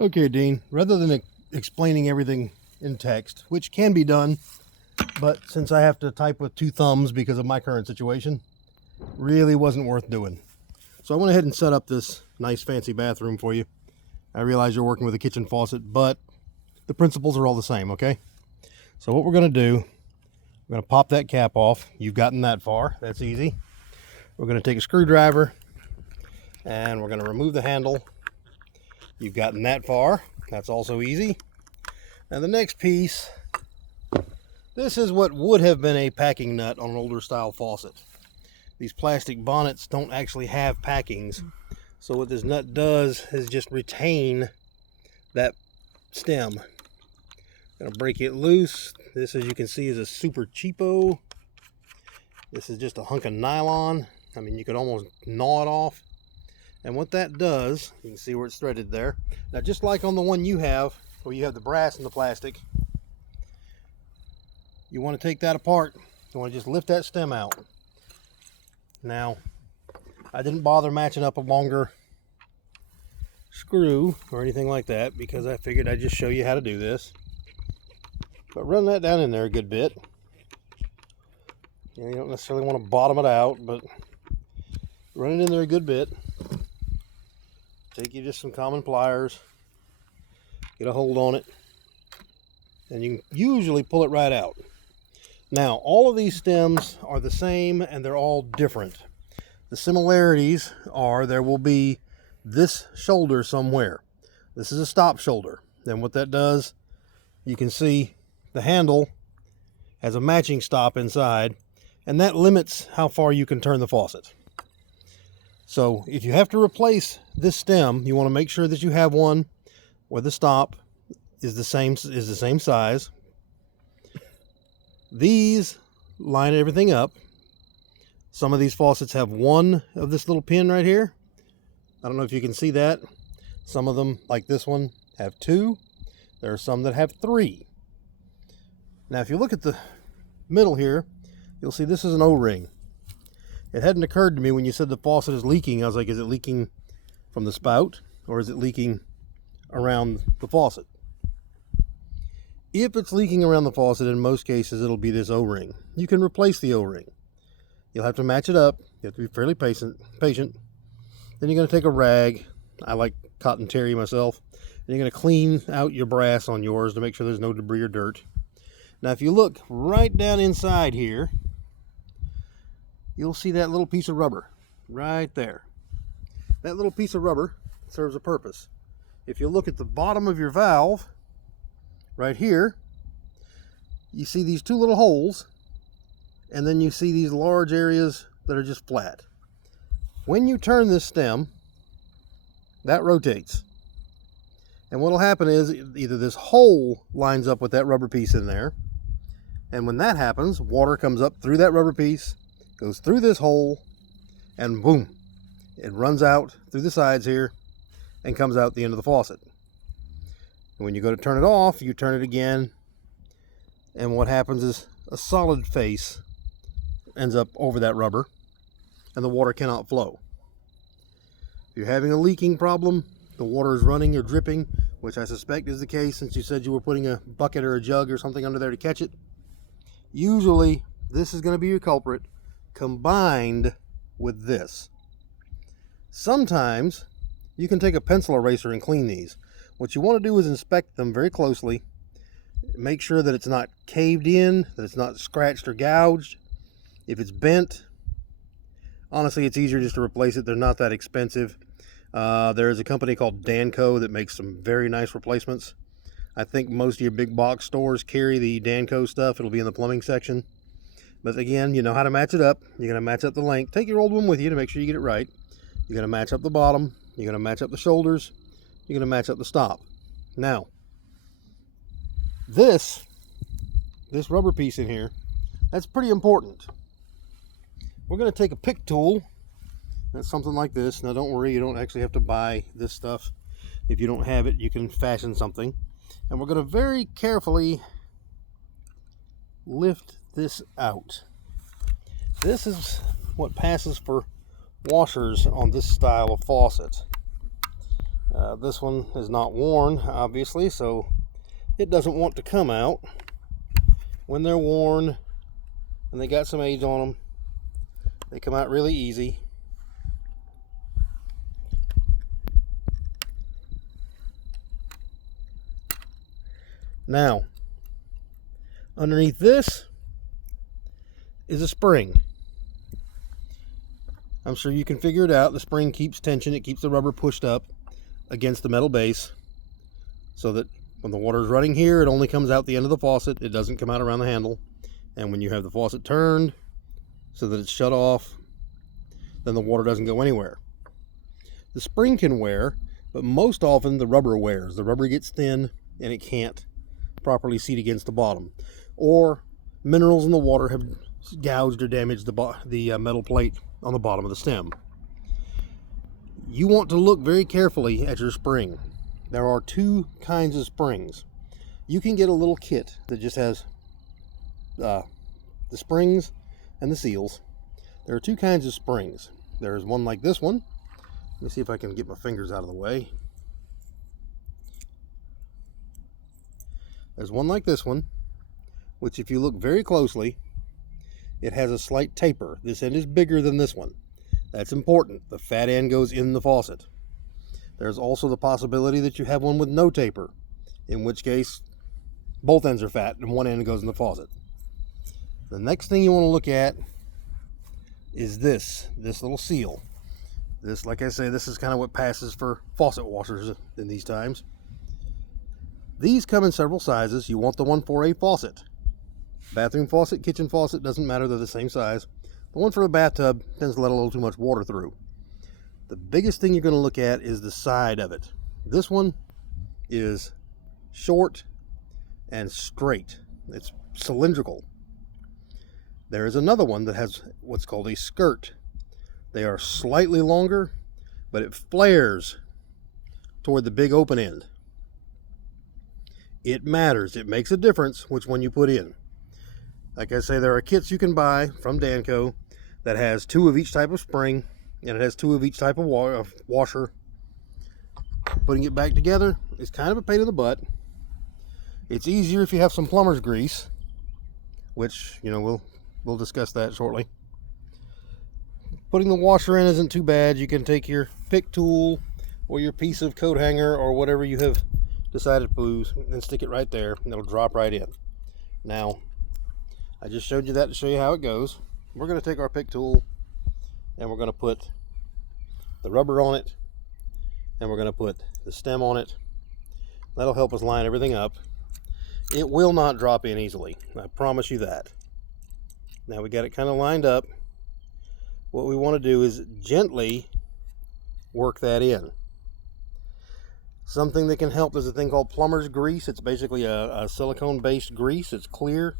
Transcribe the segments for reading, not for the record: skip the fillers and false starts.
Okay, Dean, rather than explaining everything in text, which can be done, but since I have to type with two thumbs because of my current situation, really wasn't worth doing. So I went ahead and set up this nice fancy bathroom for you. I realize you're working with a kitchen faucet, but the principles are all the same, okay? So what we're going to do, we're going to pop that cap off. You've gotten that far. That's easy. We're going to take a screwdriver and we're going to remove the handle. You've gotten that far. That's also easy. Now the next piece, this is what would have been a packing nut on an older style faucet. These plastic bonnets don't actually have packings. So what this nut does is just retain that stem. Gonna break it loose. This, as you can see, is a super cheapo. This is just a hunk of nylon. I mean, you could almost gnaw it off. And what that does, you can see where it's threaded there. Now, just like on the one you have, where you have the brass and the plastic, you want to take that apart. You want to just lift that stem out. Now, I didn't bother matching up a longer screw or anything like that because I figured I'd just show you how to do this. But run that down in there a good bit. You don't necessarily want to bottom it out, but run it in there a good bit. Take you just some common pliers, get a hold on it, and you can usually pull it right out. Now, all of these stems are the same and they're all different. The similarities are there will be this shoulder somewhere. This is a stop shoulder. Then what that does, you can see the handle has a matching stop inside, and that limits how far you can turn the faucet. So if you have to replace this stem, you want to make sure that you have one where the stop is the same size. These line everything up. Some of these faucets have one of this little pin right here. I don't know if you can see that. Some of them, like this one, have two. There are some that have three. Now, if you look at the middle here, you'll see this is an O-ring. It hadn't occurred to me when you said the faucet is leaking. I was like, is it leaking from the spout or is it leaking around the faucet? If it's leaking around the faucet, in most cases, it'll be this O-ring. You can replace the O-ring. You'll have to match it up. You have to be fairly patient. Then you're going to take a rag. I like cotton terry myself. And you're going to clean out your brass on yours to make sure there's no debris or dirt. Now, if you look right down inside here, you'll see that little piece of rubber right there. That little piece of rubber serves a purpose. If you look at the bottom of your valve, right here, you see these two little holes, and then you see these large areas that are just flat. When you turn this stem, that rotates. And what will happen is either this hole lines up with that rubber piece in there, and when that happens, water comes up through that rubber piece, goes through this hole, and boom, it runs out through the sides here and comes out the end of the faucet. And when you go to turn it off, you turn it again, and what happens is a solid face ends up over that rubber and the water cannot flow. If you're having a leaking problem, the water is running or dripping, which I suspect is the case since you said you were putting a bucket or a jug or something under there to catch it, usually this is going to be your culprit combined with this. Sometimes you can take a pencil eraser and clean these. What you want to do is inspect them very closely. Make sure that it's not caved in, that it's not scratched or gouged. If it's bent, honestly, it's easier just to replace it. They're not that expensive. There is a company called Danco that makes some very nice replacements. I think most of your big box stores carry the Danco stuff. It'll be in the plumbing section. But again, you know how to match it up. You're going to match up the length. Take your old one with you to make sure you get it right. You're going to match up the bottom. You're going to match up the shoulders. You're going to match up the stop. Now, this rubber piece in here, that's pretty important. We're going to take a pick tool. That's something like this. Now, don't worry, you don't actually have to buy this stuff. If you don't have it, you can fashion something. And we're going to very carefully lift this out. This is what passes for washers on this style of faucet. This one is not worn, obviously, so it doesn't want to come out. When they're worn and they got some age on them, they come out really easy. Now, underneath this is a spring. I'm sure you can figure it out. The spring keeps tension. It keeps the rubber pushed up against the metal base so that when the water is running here, it only comes out the end of the faucet. It doesn't come out around the handle. And when you have the faucet turned so that it's shut off, then the water doesn't go anywhere. The spring can wear, but most often the rubber wears. The rubber gets thin and it can't properly seat against the bottom. Or minerals in the water have gouged or damaged the metal plate on the bottom of the stem. You want to look very carefully at your spring. There are two kinds of springs. You can get a little kit that just has the springs and the seals. There are two kinds of springs. There's one like this one. Let me see if I can get my fingers out of the way. There's one like this one, which if you look very closely, it has a slight taper. This end is bigger than this one. That's important. The fat end goes in the faucet. There's also the possibility that you have one with no taper, in which case both ends are fat and one end goes in the faucet. The next thing you want to look at is this little seal. This, like I say, this is kind of what passes for faucet washers in these times. These come in several sizes. You want the one for a faucet. Bathroom faucet, kitchen faucet, doesn't matter, they're the same size. The one for a bathtub tends to let a little too much water through. The biggest thing you're going to look at is the side of it. This one is short and straight. It's cylindrical. There is another one that has what's called a skirt. They are slightly longer, but it flares toward the big open end. It matters. It makes a difference which one you put in. Like I say, there are kits you can buy from Danco that has two of each type of spring, and it has two of each type of washer. Putting it back together is kind of a pain in the butt. It's easier if you have some plumber's grease, which, you know, we'll discuss that shortly. Putting the washer in isn't too bad. You can take your pick tool or your piece of coat hanger or whatever you have decided to use and stick it right there, and it'll drop right in. Now, I just showed you that to show you how it goes. We're going to take our pick tool and we're going to put the rubber on it, and we're going to put the stem on it. That'll help us line everything up. It will not drop in easily, I promise you that. Now we got it kind of lined up. What we want to do is gently work that in. Something that can help is a thing called plumber's grease. It's basically a silicone based grease. It's clear.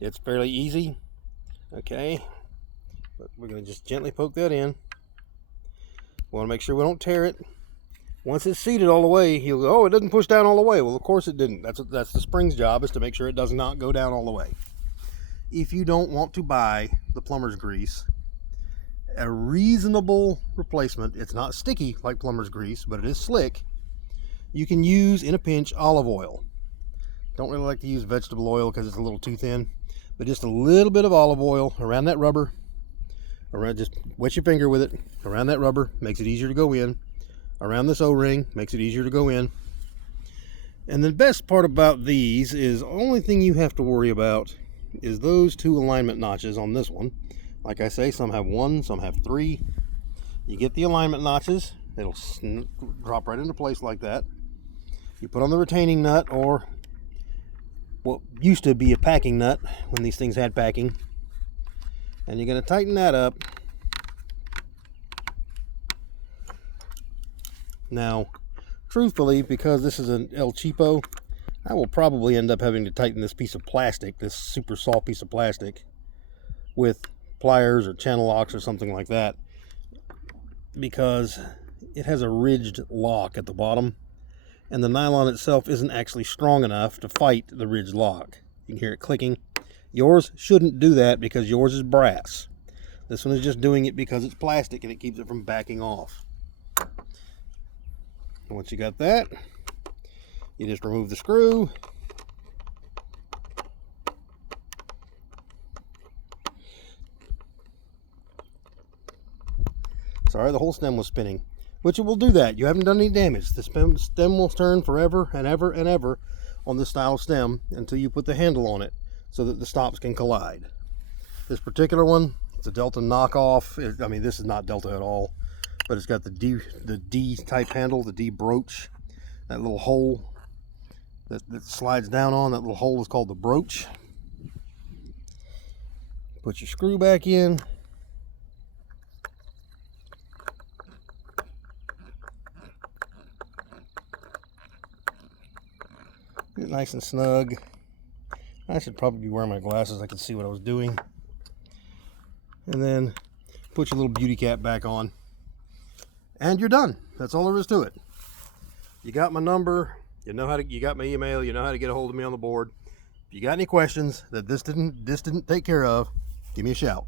It's fairly easy. Okay, but we're going to just gently poke that in. We want to make sure we don't tear it. Once it's seated all the way, you'll go, oh, it doesn't push down all the way. Well, of course it didn't. That's the spring's job, is to make sure it does not go down all the way. If you don't want to buy the plumber's grease, a reasonable replacement, it's not sticky like plumber's grease, but it is slick. You can use, in a pinch, olive oil. Don't really like to use vegetable oil because it's a little too thin, but just a little bit of olive oil around that rubber. Just wet your finger with it around that rubber, makes it easier to go in. Around this O-ring, makes it easier to go in. And the best part about these is the only thing you have to worry about is those two alignment notches on this one. Like I say, some have one, some have three. You get the alignment notches, it'll drop right into place like that. You put on the retaining nut, or what used to be a packing nut when these things had packing, and you're going to tighten that up. Now, truthfully, because this is an El Cheapo, I will probably end up having to tighten this piece of plastic, this super soft piece of plastic, with pliers or channel locks or something like that, because it has a ridged lock at the bottom, and the nylon itself isn't actually strong enough to fight the ridged lock. You can hear it clicking. Yours shouldn't do that because yours is brass. This one is just doing it because it's plastic and it keeps it from backing off. Once you got that, you just remove the screw. Sorry, the whole stem was spinning, which it will do that. You haven't done any damage. The stem will turn forever and ever and ever on this style of stem until you put the handle on it so that the stops can collide. This particular one, it's a Delta knockoff. I mean, this is not Delta at all, but it's got the D type handle, the D broach. That little hole that slides down on, that little hole is called the broach. Put your screw back in. Get it nice and snug. I should probably be wearing my glasses. I could see what I was doing. And then put your little beauty cap back on. And you're done. That's all there is to it. You got my number. You got my email. You know how to get a hold of me on the board. If you got any questions that this didn't take care of, give me a shout.